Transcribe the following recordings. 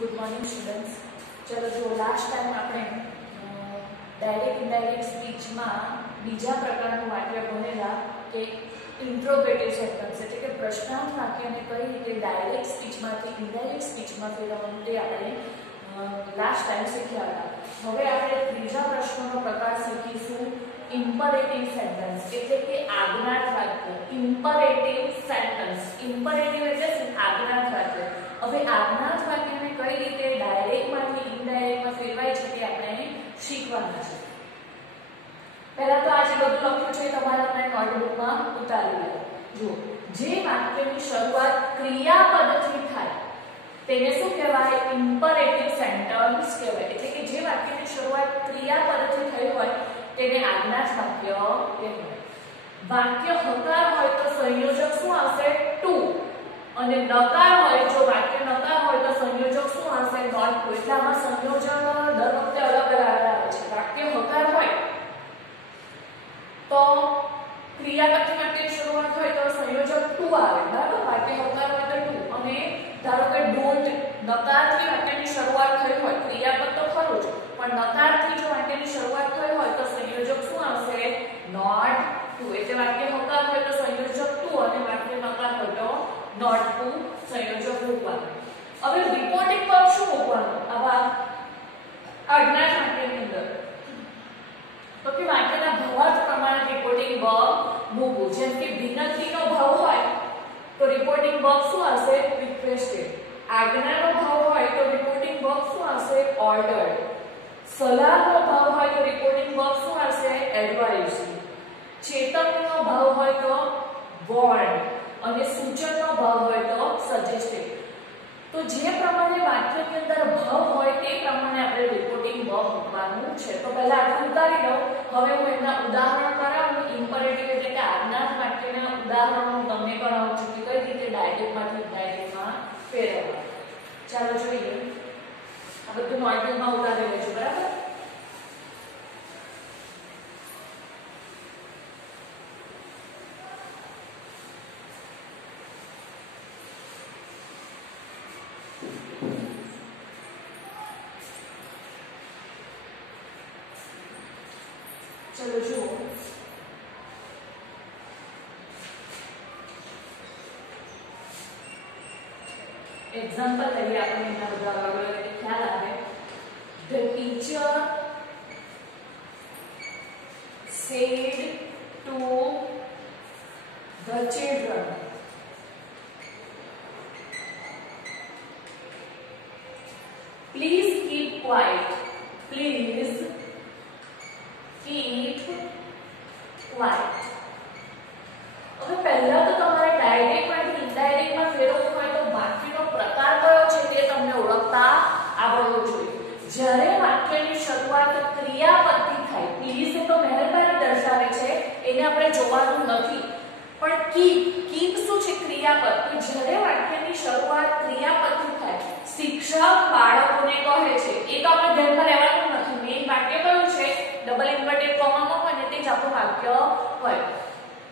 Good morning students. चलो जो last time આપણે ડાયરેક્ટ ઇનડાયરેક્ટ સ્પીચમાં બીજા પ્રકારનું વાક્ય ભણેલા કે ઇન્ટ્રોગેટિવ સેન્ટેન્સ એટલે કે પ્રશ્નાર્થ વાક્યને કઈ રીતે ડાયરેક્ટ સ્પીચમાંથી ઇનડાયરેક્ટ સ્પીચમાં ફેરવવાનું તે આપણે લાસ્ટ ટાઈમ શીખ્યા હતા। હવે આપણે ત્રીજા પ્રશ્નનો પ્રકાર શીખીશું ઇમ્પરેટિવ સેન્ટેન્સ એટલે કે આજ્ઞાર્થ વાક્ય। ઇમ્પરેટિવ સેન્ટેન્સ, ઇમ્પરેટિવ એટલે આજ્ઞાર્થ વાક્ય। હવે આજ્ઞાર્થ વાક્યને કઈ રીતે ડાયરેક્ટમાંથી ઇનડાયરેક્ટમાં ફેરવાય છે તે આપણે શીખવાના છે। પહેલા તો આજે બધું લખ્યું છે તમારે આપણે નોટબુકમાં ઉતારી લો। જો જે વાક્યની શરૂઆત ક્રિયાપદથી થાય તેને શું કહેવાય? ઇમ્પરેટિવ સેન્ટેન્સ કહેવાય। એટલે કે જે વાક્યની શરૂઆત ક્રિયાપદથી થઈ હોય તેને આજ્ઞાર્થ વાક્ય કહેવાય। વાક્ય હકાર હોય તો સંયોજક શું આવશે? ટુ। અને નકાર હોય, જો વાક્ય નકાર હોય તો સંયોજક શું આવશે? Not to. એટલે આમાં સંયોજન દર વખતે અલગ અલગ આવે છે। વાક્ય હકાર હોય તો ક્રિયાપદથી વાક્યની શરૂઆત હોય તો સંયોજક ટુ આવે, બરાબર? વાક્ય હકાર હોય તો ટુ। અને ધારો કે ડોન્ટ, નકારથી વાક્યની શરૂઆત થઈ હોય, ક્રિયાપદ તો ખરું જ પણ નકારથી જો વાક્યની શરૂઆત થઈ હોય તો સંયોજક શું આવશે? Not to. એટલે વાક્ય હકાર હોય તો સંયોજક ટુ અને વાક્ય નકાર હોય તો નોટ ટુ સંયોજક મૂકવાનું। હવે રિપોર્ટિંગ વર્બ શું મૂકવાનું આવા આજ્ઞાર્થ વાક્યની અંદર? તો કે વાક્યના ભાવાર્થ પ્રમાણે રિપોર્ટિંગ વર્બ મૂકવું। જેમ કે વિનંતીનો ભાવ હોય તો રિપોર્ટિંગ વર્બ શું આવશે? રિક્વેસ્ટેડ। આજ્ઞાનો ભાવ હોય તો રિપોર્ટિંગ વર્બ શું આવશે? ઓર્ડર્ડ। સલાહનો ભાવ હોય તો રિપોર્ટિંગ વર્બ શું આવશે? એડવાઇઝડ। ચેતવણીનો ભાવ હોય તો વોર્ન્ડ અને સૂચનનો ભાવ હોય તો સજેસ્ટેડ। તો જે પ્રમાણે વાક્યની અંદર ભાવ હોય તે પ્રમાણે આપણે રિપોર્ટિંગ વર્બ મૂકવાનું છે। તો પહેલા આ ઉતારી લો। હવે હું એના ઉદાહરણ કરાવું। ઇમ્પરેટિવ એટલે કે આજ્ઞાર્થ વાક્યના ઉદાહરણો હું તમને કરાવું છું કે કઈ રીતે ડાયરેક્ટમાંથી ઇનડાયરેક્ટમાં ફેરવવા। ચાલો જોઈએ। આ બધું નોટબુકમાં ઉતારી લેજો, બરાબર? चलो जो एग्जांपल तरीके आपने इतना बड़ा अलग ख्याल आवे। The teacher said to the children, please keep quiet, please keep quiet। હવે પહેલા તો તમારે ડાયરેક્ટમાંથી ઇનડાયરેક્ટમાં ફેરવવું હોય તો વાક્યનો પ્રકાર કયો છે તે તમને ઓળખતા આવડવું જોઈએ। જ્યારે વાક્યની શરૂઆત ક્રિયાપદથી થાય, પ્લીઝ તો મહેરબાની દર્શાવે છે, એને આપણે જોવાનું નથી, પણ કીપ શું છે? ક્રિયાપદ। તો જ્યારે વાક્યની શરૂઆત ક્રિયાપદથી થાય, શિક્ષક બાળકોને કહે છે, એક આપણે ધ્યાનમાં લેવાનું નથી, મેઈન વાક્ય કયું છે? ડબલ ઇન્વર્ટેડ કોમામાં હોય ને તે જ આપણું વાક્ય હોય।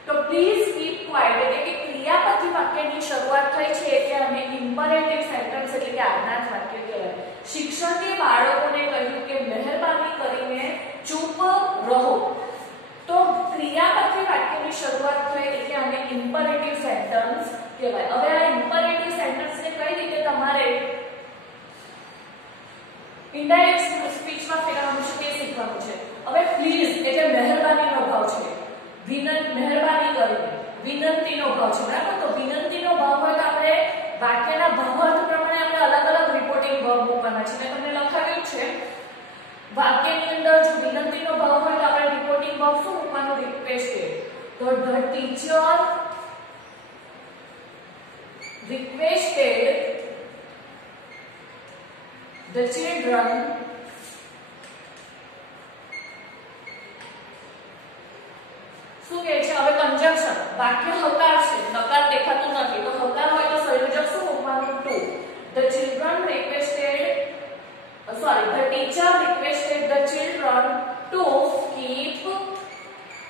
તો પ્લીઝ કીપ ક્વાઇટ એટલે કે ક્રિયાપદથી વાક્યની શરૂઆત થઈ છે એટલે અમે ઇમ્પરેટિવ સેન્ટેન્સ એટલે કે આજ્ઞાર્થ વાક્ય કહેવાય। શિક્ષકે બાળકોને કહ્યું કે મહેરબાની કરીને ચૂપ રહો। તો ક્રિયાપદથી વાક્યની શરૂઆત થઈ એટલે અમે ઇમ્પરેટિવ સેન્ટેન્સ કહેવાય। હવે આ ઇમ્પરેટિવ સેન્ટેન્સને કઈ રીતે તમારે ઇનડાયરેક્ટ સ્પીચમાં ફેરવવાનું છે તે શીખવાનું છે। હવે પ્લીઝ એટલે મહેરબાનીનો ભાવ છે, મહેરબાની કરીને વિનંતીનો ભાવ છે, બરાબર? તો વિનંતીનો ભાવ હોય તો આપણે વાક્યના ભાવાર્થ પ્રમાણે આપણે અલગ અલગ રિપોર્ટિંગ વર્બ મૂકવાના છે। મેં તમને લખાવ્યું છે વાક્યની અંદર જો વિનંતીનો ભાવ હોય તો આપણે રિપોર્ટિંગ વર્બ શું મૂકવાનું? રિક્વેસ્ટેડ। તો the teacher requested the children શું કહે છે? હવે કંજંક્શન, વાક્ય હકાર છે, નકાર દેખાતું નથી, તો હકાર હોય તો સંયોજક શું મૂકવાનું? Two. the children requested the teacher requested the children to keep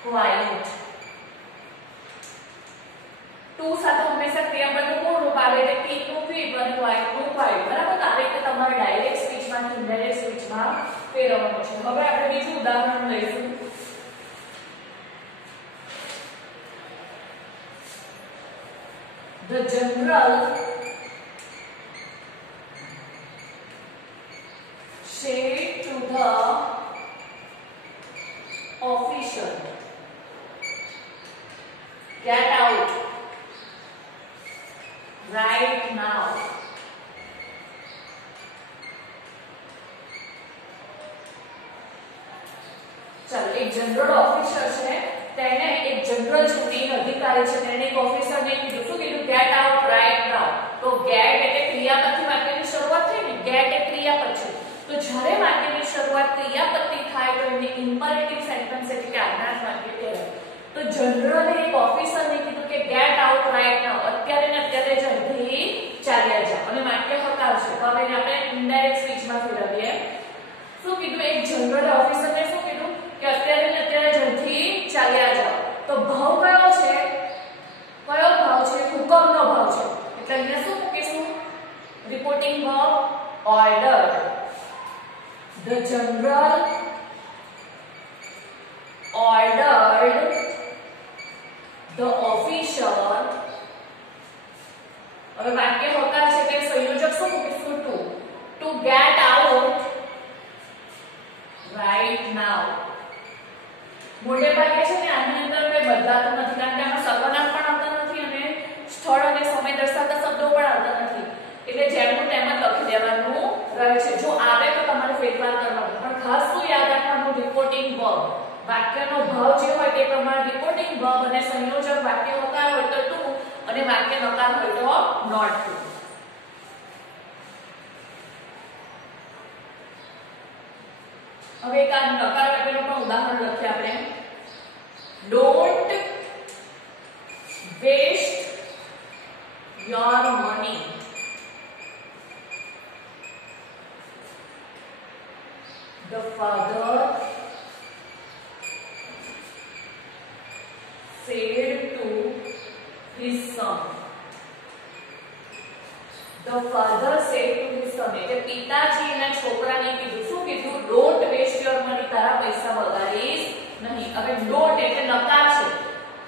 quiet। To સાથે હંમેશા ક્રિયાપદનું પૂર્ણ રૂપ આવે એટલે keep નું 1 y 2 y બરાબર. તો આ રીતે તમારે ડાયરેક્ટ સ્પીચમાંથી ઇનડાયરેક્ટ સ્પીચમાં ફેરવવાનું છે. હવે આપણે બીજું ઉદાહરણ લઈશું. The general said to the official, get out right now. चल एक जनरल ऑफिसर છે તેને એક જનરલ છે મેઇન અધિકારી છે તેને એક ઓફિસરને કીધું શું કીધું ગેટ આઉટ રાઈટ નાઉ. તો ગેટ એટલે ક્રિયાપદથી વાક્યની શરૂઆત થઈ ને ગેટ એ ક્રિયાપદ છે. તો જ્યારે વાક્યની શરૂઆત ક્રિયાપદથી થાય તો એને ઇમ્પરેટિવ સેન્ટેન્સ એટલે કે આજ્ઞાર્થ વાક્ય કહેવાય. તો જનરલે એક ઓફિસરને કીધું કે ગેટ આઉટ રાઈટ નાઉ અત્યારે ને અત્યારે જલ્દી ચાલ્યા જાઓ અને વાક્ય હકાવશે. તો હવે આપણે ઇનડાયરેક્ટ સ્પીચમાં ફેરવીએ. શું કીધું એક જનરલ ઓફિસરને શું કીધું કે અત્યારે ને અત્યારે જલ્દી ચાલ્યા જાઓ. તો ભાવ કયો છે? કયો ભાવ છે? હુકમનો ભાવ છે. એટલે અહીંયા શું મૂકીશું? Reporting verb order. The general ordered the officer. હવે વાક્ય હોતા છે કે સંયોજક શું મૂકીશું? to get out right now. મોટે ભાગે છે ને આની અંદર કઈ બદલાતું નથી કારણ કે આમાં સર્વનામ પણ આવતા નથી અને સ્થળ અને સમય દર્શાવતા શબ્દો પણ આવતા નથી. એટલે જેમનું તેમ જ લખી દેવાનું રહે છે. જો આવે તો તમારે ફેરફાર કરવાનો. પણ ખાસ શું યાદ રાખવાનું? Reporting verb. વાક્યનો ભાવ જે હોય તે પ્રમાણે રિપોર્ટિંગ વર્બ અને સંયોજક વાક્ય હોતા હોય તો ટુ અને વાક્ય નકાર હોય તો નોટ ટુ. હવે એક આ નકાર વાક્યનું પણ ઉદાહરણ લખીએ આપણે. Don't waste your money. The father said to his son. The father said to his son. એટલે પિતાજી એના છોકરાને કીધું. શું કીધું? Don't waste your money. તારા પૈસા બગાડીશ નહીં. હવે ડોન્ટ એટલે નકાર છે.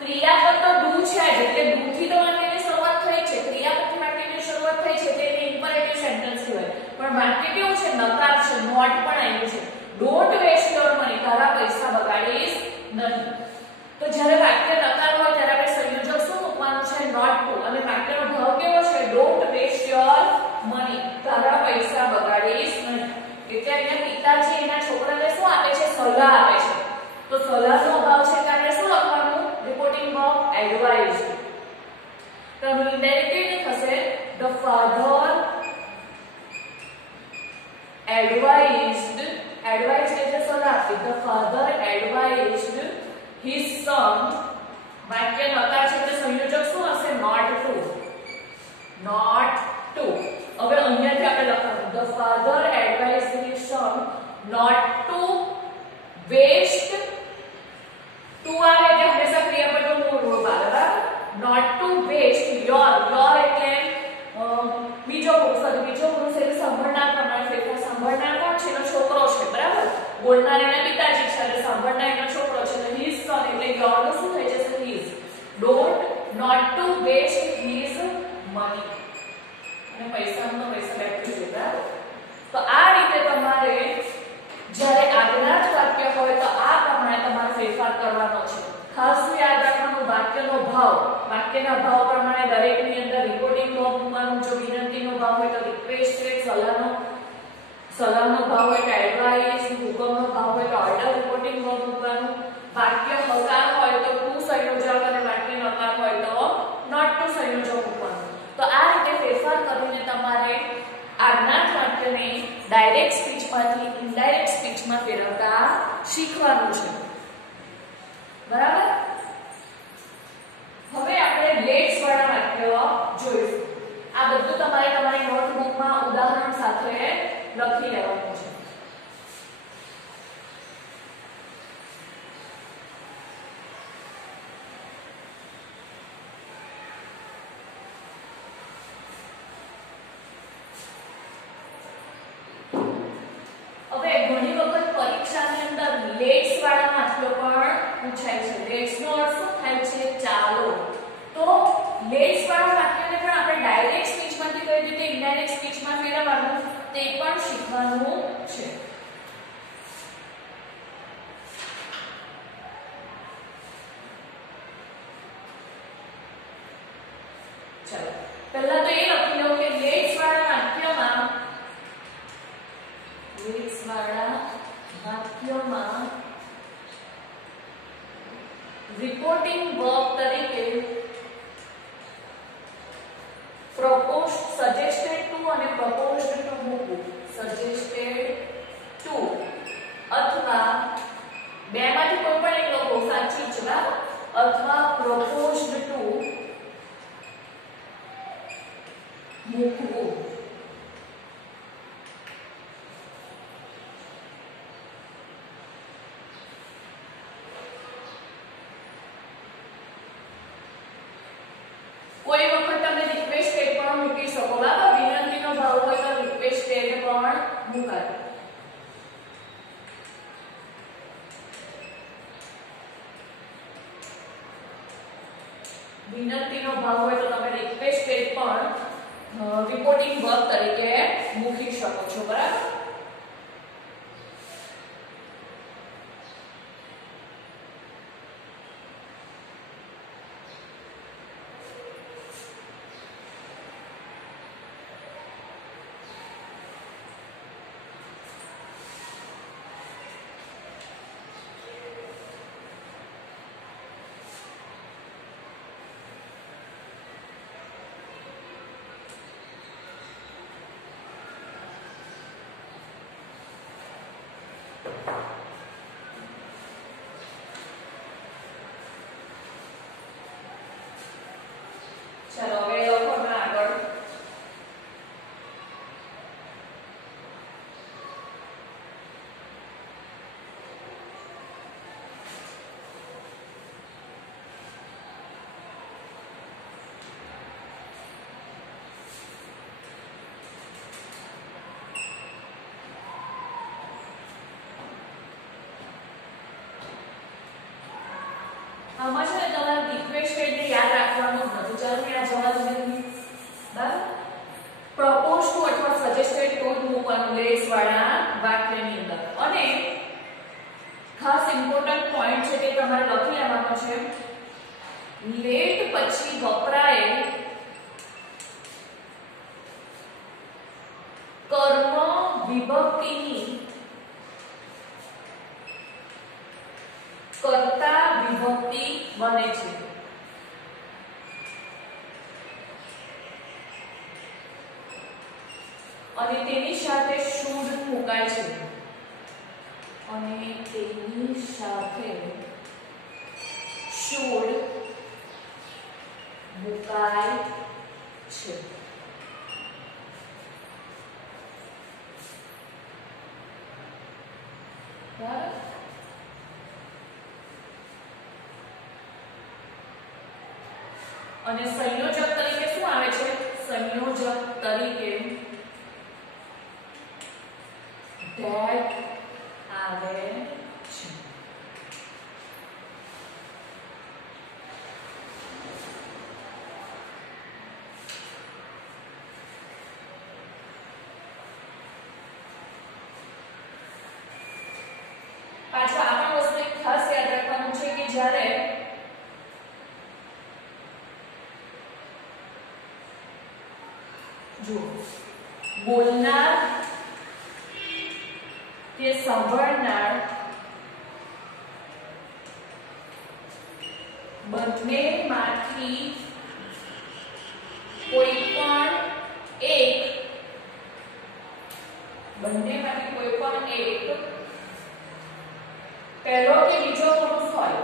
ક્રિયાપદ તો ડુ છે એટલે ડુ થી તો વાક્યની શરૂઆત થઈ છે. ક્રિયાપદથી વાક્યની શરૂઆત થઈ છે તેને ઇમ્પરેટિવ સેન્ટેન્સ કહેવાય. પણ વાક્ય કેવું છે? નકાર છે. નોટ પણ આવ્યું છે. Don't waste your money. તારા પૈસા બગાડીશ નહીં. તો જ્યારે વાક્ય નકાર હોય ત્યારે આપણે સંયોજક શું મૂકવાનું છે? Not to. અને વાક્યનો ભાવ કેવો છે? Don't waste your money. તારા પૈસા બગાડીશ નહીં. એટલે અહીંયા પિતાજી એના છોકરાને શું આપે છે? સલાહ આપે છે. તો સલાહનો અભાવ છે એટલે આપણે શું લખવાનું? Reporting verb advise. તો ઇનડાયરેક્ટલી થશે the father advised. Advised એટલે સલાહ આપી. The father advised his son. વાક્ય નકાર છે એટલે સંયોજક શું હશે? not to. not to. હવે અહીંયાથી આપણે લખવાનું the father advised his son not to waste. to આવે એટલે હંમેશા ક્રિયાપદનું મૂળ રૂપ આવે. બરાબર. not to waste your એટલે બીજો પુરુષ એટલે સાંભળનાર પ્રમાણે ફેરફાર. સાંભળનાર કોણ છે? એનો છોકરો છે. બરાબર. બોલનાર એના પિતાજી છે એટલે સાંભળનાર એનો છોકરો છે. એટલે his son એટલે your નું શું થઈ જશે? his. don't not to waste his money. અને પૈસાનો પૈસા બેઠું છે. બરાબર. તો આ રીતે તમારે જ્યારે આજ્ઞાર્થ વાક્ય હોય તો આ પ્રમાણે તમારે ફેરફાર કરવાનો છે. ખાસ યાદ રાખવાનું વાક્યનો ભાવ. વાક્યના ભાવ પ્રમાણે દરેકની અંદર રિપોર્ટિંગ વર્બ મૂકવાનું. જો વિનંતીનો ભાવ હોય તો રિક્વેસ્ટેડ. સલાહનો ભાવ હોય તો એડવાઇસ. હુકમનો ભાવ હોય તો ઓર્ડર. રિપોર્ટિંગ વર્બ મૂકવાનું. વાક્ય હકાર હોય તો ટુ સંયોજક અને વાક્ય નકાર હોય તો નોટ ટુ સંયોજક મૂકવાનું. તો આ રીતે ફેરફાર કરીને તમારે આજ્ઞાર્થ વાક્યને ડાયરેક્ટ સ્પીચમાંથી ઇનડાયરેક્ટ સ્પીચમાં ફેરવતા શીખવાનું છે. બરાબર. હવે આપણે લેટ્સ વાળા વાક્યો જોઈશું. આ બધું તમારે તમારી નોટબુકમાં ઉદાહરણ સાથે લખી લેવાનું છે. પૂછાય છે લેટ્સ નો અર્થ શું થાય છે ચાલો તો લેટ્સ વાળા વાક્યને પણ આપણે ડાયરેક્ટ સ્પીચમાંથી કઈ રીતે ઇનડાયરેક્ટ સ્પીચમાં ફેરવવાનું તે પણ શીખવાનું છે ચલો પહેલા તો એ લખી લો કે લેટ્સ વાળા વાક્યમાં રિપોર્ટિંગ વર્બ તરીકે proposed suggested to અને proposed to મૂકવું suggested to અથવા બેમાંથી કોઈ પણ એક લખો સાચી જ બરાબર અથવા proposed to મૂકવું કોઈ વખત તમે રિક્વેસ્ટેડ પણ મૂકી શકો બરાબર વિનંતીનો ભાવ હોય તો રિક્વેસ્ટેડ પણ મૂકાય વિનંતીનો ભાવ હોય તો તમે રિક્વેસ્ટેડ પણ રિપોર્ટિંગ વર્બ તરીકે મૂકી શકો છો બરાબર ચલો હવે લખો ના આગળ આમાં છે ને તમારે રિક્વેસ્ટેડ ને યાદ રાખવાનું નથી જરૂરી આ જવાબ નથી બરાબર પ્રપોઝ ટુ અથવા સજેસ્ટેડ ટુ મૂકવાનું લેટ્સ વાળા વાક્યની અંદર અને ખાસ ઇમ્પોર્ટન્ટ પોઈન્ટ છે કે તમારે લખી લેવાનો છે લેટ પછી વપરાયેલ કર્મ વિભક્તિની કર્તા વિભક્તિ બને છે અને તેની સાથે શુડ મુકાય છે અને તેની સાથે શુડ મુકાય છે બરાબર અને સંયોજક તરીકે શું આવે છે સંયોજક તરીકે that આવે છે પાછા આ પણ વસ્તુ એક ખાસ યાદ રાખવાનું છે કે જ્યારે જો બોલનાર કે સાંભળનાર બંનેમાંથી કોઈ પણ એક પહેલો કે બીજો પુરુષ હોય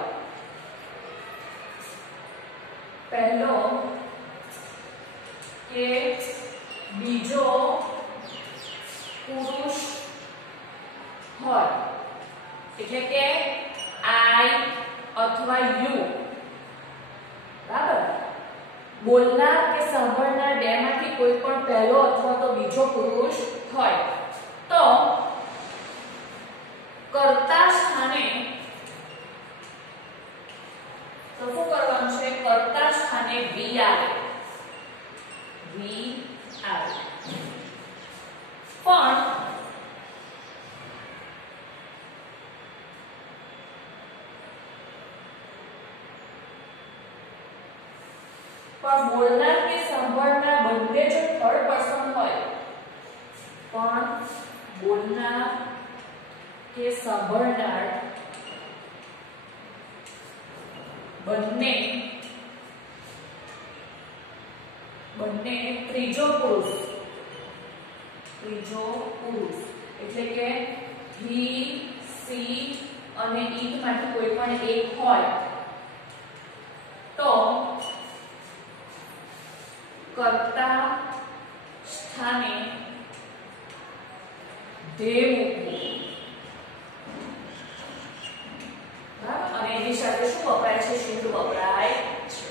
પહેલો કે બીજો પુરુષ હોય એટલે કે આઈ અથવા યુ બરાબર બોલનાર કે સાંભળનાર બેમાંથી કોઈ પણ પહેલો અથવા તો બીજો પુરુષ હોય તો કર્તા સ્થાને આવે વી આવે પણ બોલનાર કે સાંભળનાર બંને જો થર્ડ પર્સન હોય પણ બોલનાર કે સાંભળનાર બંને ત્રીજો પુરુષ એટલે કે હી સી અને ઈટ માંથી કોઈ પણ એક હોય તો કર્તા સ્થાને ધ્યેય મૂકવું અને એની સાથે શું વપરાય છે શુદ્ધ વપરાય છે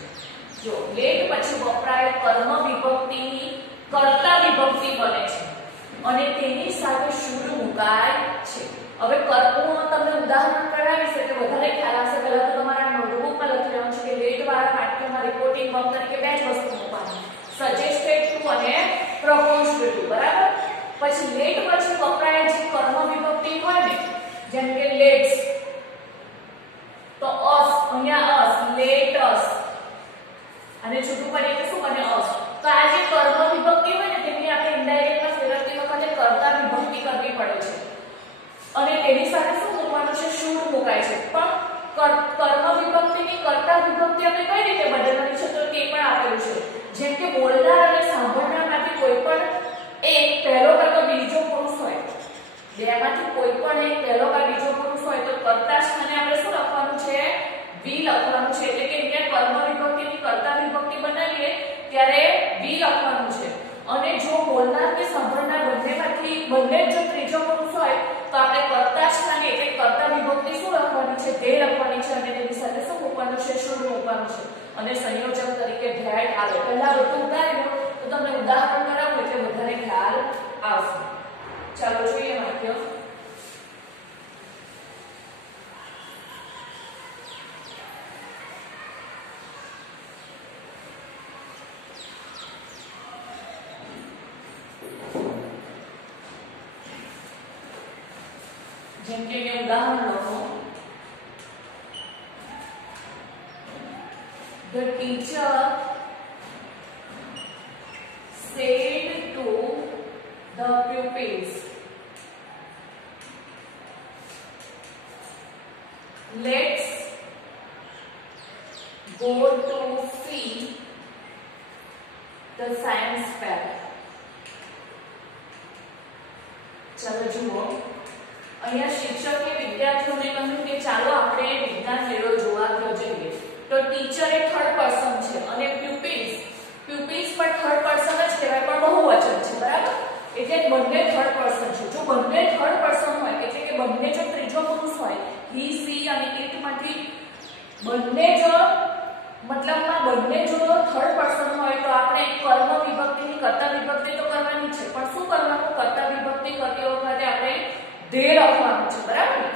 જો લેટ પછી વપરાય કર્મ વિભક્તિની કર્તા વિભક્તિ બને છે અને તેની સાથે શુદ્ધ મુકાય છે હવે કર્મનું તમને ઉદાહરણ કરાવીશ એટલે વધારે ખ્યાલ આવશે પહેલા તો તમારા નોટબુકમાં લખી લેવાનું છે કે લેટ વાળા વાક્યમાં રિપોર્ટિંગ વર્બ તરીકે બે જ વસ્તુ મૂકવાની સજેસ્ટેડ ટુ અને પ્રપોઝડ ટુ બરાબર પછી લેટ પછી વપરાય જે કર્મ વિભક્તિ હોય ને જેમ કે લેટ્સ તો us અહીંયા us let us અને છૂટું પડે એટલે શું બને us તો આ જે કર્મ વિભક્તિ હોય ને તેની આપણે ઇનડાયરેક્ટમાં ફેરવતી વખતે કર્તા વિભક્તિ કરવી પડે છે અને તેની સાથે શું મૂકવાનું છે શુડ મુકાય છે પણ કર્મ વિભક્તિની કર્તા વિભક્તિ આપણે કઈ રીતે બદલવાની છે તો તે પણ આપેલું છે જેમ કે બોલનાર અને સાંભળનારમાંથી કોઈ પણ એક પહેલો કાં બીજો પુરુષ હોય બેમાંથી કોઈ પણ એક પહેલો કાં બીજો પુરુષ હોય તો કર્તા સ્થાને આપણે શું લખવાનું છે વી લખવાનું છે એટલે કે અહીંયા કર્મ વિભક્તિની કર્તા વિભક્તિ બનાવીએ ત્યારે વી લખવાનું છે અને જો બોલનાર કે સાંભળનાર બંને જો ત્રીજો પુરુષ હોય તો આપણે કર્તા સ્થાને એટલે કર્તા વિભક્તિ શું લખવાની છે તે લખવાની છે અને તેની સાથે શું મૂકવાનું છે શુડ મૂકવાનું છે અને સંયોજક તરીકે ધ્યેય આવે પહેલા બધું ઉતાર્યું તો તમને ઉદાહરણ કરાવું એટલે વધારે ખ્યાલ આવશે ચાલો જોઈએ વાક્ય જેમ કે ઉદાહરણ લો The teacher said to the pupils, let's go to see the science fair. ચલો જુઓ અહીંયા શિક્ષકે વિદ્યાર્થીઓને કહ્યું કે ચાલો આપણે વિજ્ઞાન મેળો જોવા જઈએ તો ટીચર એ થર્ડ પર્સન છે અને પ્યુપિલ્સ પણ થર્ડ પર્સન જ કહેવાય પણ બહુવચન છે બરાબર એટલે બંને થર્ડ પર્સન છે જો બંને થર્ડ પર્સન હોય એટલે કે બંને જો ત્રીજો પુરુષ હોય હી સી અને ઇટ માંથી બંને જો થર્ડ પર્સન હોય તો આપણે કર્મ વિભક્તિની કર્તા વિભક્તિ તો કરવાની છે પણ શું કરવાનું કર્તા વિભક્તિ કરતી વખતે આપણે ધ્યેય લખવાનું છે બરાબર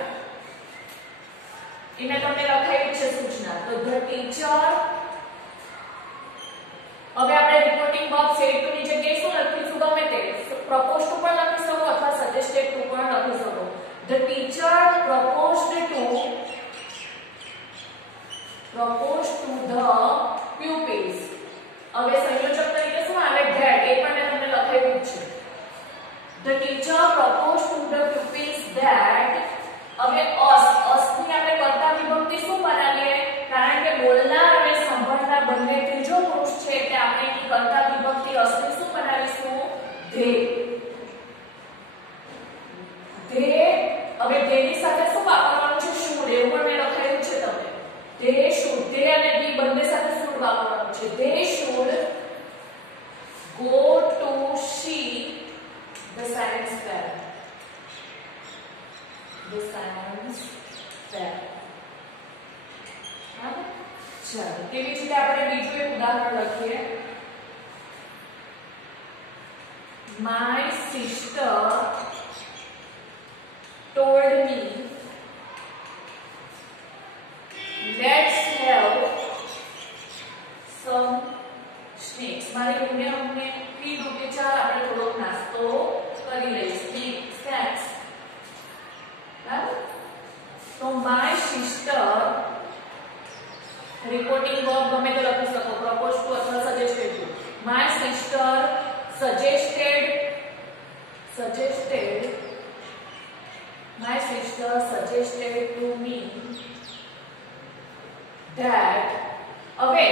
એને તમને લખાઈ છે સૂચના તો ધ ટીચર હવે આપણે રિપોર્ટિંગ વર્બ સેડ ટુ ની જગ્યાએ શું લખીશું ગમે તે પ્રપોઝ ટુ પણ લખી શકો અથવા સજેસ્ટેડ ટુ પણ લખી શકો the teacher proposed to the pupils હવે સંયોજક તરીકે શું આવે that એ પણ મેં તમને લખાવ્યું છે the teacher proposed to the pupils that હવે us ની આપણે કર્તા વિભક્તિ શું બનાવીએ કારણ કે બોલનાર અને સાંભળનાર બંને ત્રીજો પુરુષ છે એટલે આપણે એની કર્તા વિભક્તિ us ની શું બનાવીશું they હવે તેની સાથે શું વાપરવાનું છે should એવું પણ મેં લખાયું છે તમને they should they અને we બંને સાથે should વાપરવાનું છે they should go to see the science fair હા ચાલો તેવી જ રીતે આપણે બીજું એક ઉદાહરણ લખીએ my sister told me let's have some મારી રૂમને અમને કીધું કે ચાલ આપણે થોડોક નાસ્તો કરી લઈએ સ્નેક્સ બરાબર તો માય સિસ્ટર રિપોર્ટિંગ વર્બ ગમે તે લખી શકો પ્રપોઝ ટુ અથવા suggested to my sister suggested my sister suggested to me that હવે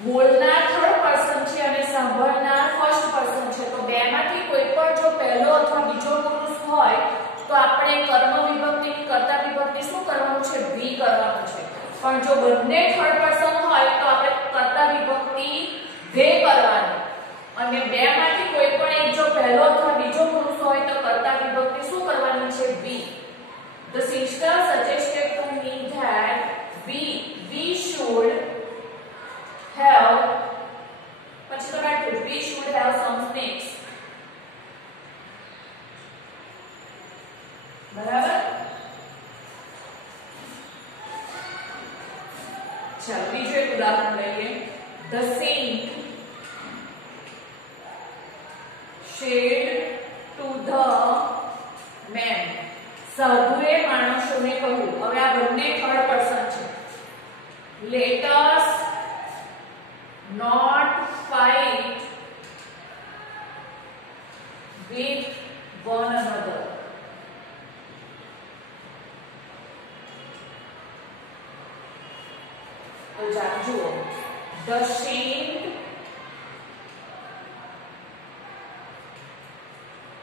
બોલનાર થર્ડ પર્સન છે અને સાંભળનાર ફર્સ્ટ પર્સન છે તો બે માંથી કોઈ પણ જો પહેલો અથવા બીજો પુરુષ હોય તો આપણે કર્મ વિભક્તિ કર્તા વિભક્તિ શું કરવાનું છે બી કરવાનું છે પણ જો બંને થર્ડ પર્સન હોય તો આપણે કર્તા વિભક્તિ ધે કરવાની અને બે માંથી કોઈ પણ એક જો પહેલો અથવા બીજો પુરુષ હોય તો કર્તા વિભક્તિ શું કરવાની છે બી The sister suggested to me that we should have પછી તો right we should have some snacks બરાબર ચાલો બીજું એક ઉદાહરણ લઈએ The saint said to the man સાધુએ માણસોને કહ્યું હવે આ બંને થર્ડ પર્સન છે let us not fight with one another તો જુઓ the saint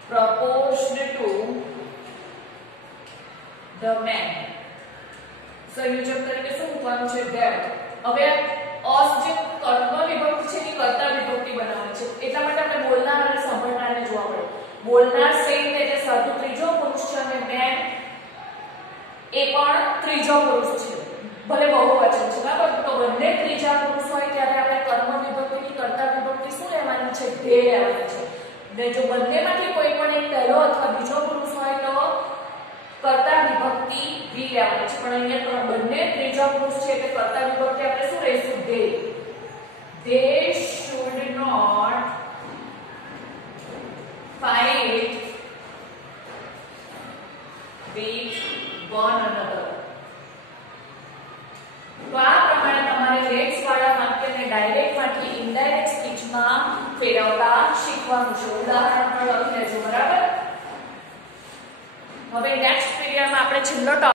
proposed to the man સંયોજક તરીકે શું મૂકવાનું છે that હવે અસ જે કર્મ વિભક્તિ છે એ કર્તા વિભક્તિ બનાવવાની છે એટલા માટે આપણે બોલનાર અને સાંભળનારને જોવા પડે બોલનાર સેન્ટ એટલે સાધુ ત્રીજો પુરુષ છે અને મેન એ પણ ત્રીજો પુરુષ છે ભલે બહુવચન છે બરાબર તો બંને ત્રીજા પુરુષ હોય ત્યારે આપણે કર્મ વિભક્તિની કર્તા વિભક્તિ શું લેવાની છે ધે લેવાની છે ને જો બંનેમાંથી કોઈ પણ એક પહેલો અથવા બીજો પુરુષ હોય તો કર્તા વિભક્તિ બી લેવાની છે પણ અહીંયા બંને ત્રીજા પુરુષ છે એટલે કર્તા વિભક્તિ આપણે શું લઈશું they should not fight with one another તો આ પ્રમાણે તમારે લેટ્સ વાળા વાક્યને ડાયરેક્ટ માંથી ઇનડાયરેક્ટ સ્પીચમાં ફેરવતા શીખવાનું છે ઉદાહરણ પણ લખી લેજો બરાબર હવે નેક્સ્ટ પીરિયડમાં આપણે છેલ્લો